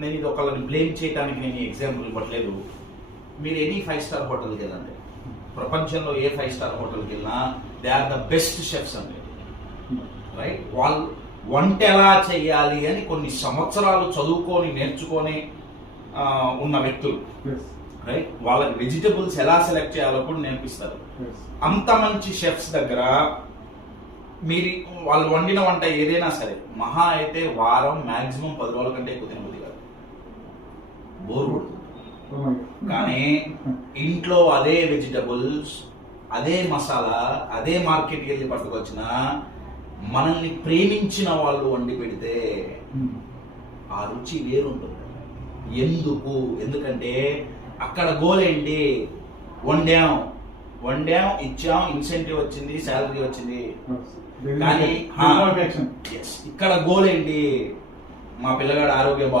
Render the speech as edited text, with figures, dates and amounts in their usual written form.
నేను ఇది ఒకళ్ళని బ్లేమ్ చేయడానికి నేను ఎగ్జాంపుల్ ఇవ్వట్లేదు. మీరు ఎనీ 5 స్టార్ హోటల్కి వెళ్ళండి, ప్రపంచంలో ఏ 5 స్టార్ హోటల్కి వెళ్ళినా they are the best chefs అండి, రైట్? వాళ్ళు వంట ఎలా చేయాలి అని కొన్ని సంవత్సరాలు చదువుకొని నేర్చుకొని ఉన్న వ్యక్తులు, రైట్? వాళ్ళకి వెజిటబుల్స్ ఎలా సెలెక్ట్ చేయాలో కూడా నేర్పిస్తారు. అంత మంచి షెఫ్స్ దగ్గర మీరు వాళ్ళు వండిన వంట ఏదైనా సరే మహా అయితే వారం మాక్సిమం 10 రోజుల కంటే ఎక్కువ తినబుద్ధి కాదు, బోర్ కొడుతుంది. కానీ ఇంట్లో అదే వెజిటబుల్స్, అదే మసాలా, అదే మార్కెట్కి వెళ్ళి పట్టుకొచ్చిన మనల్ని ప్రేమించిన వాళ్ళు వండి పెడితే ఆ రుచి వేరుంటుంది. ఎందుకంటే అక్కడ గోల్ ఏంటి? వండాం, ఇచ్చాం, ఇన్సెంటివ్ వచ్చింది, శాలరీ వచ్చింది. కానీ ఇక్కడ గోల్ ఏంటి? మా పిల్లగాడు ఆరోగ్యం బాగుంది.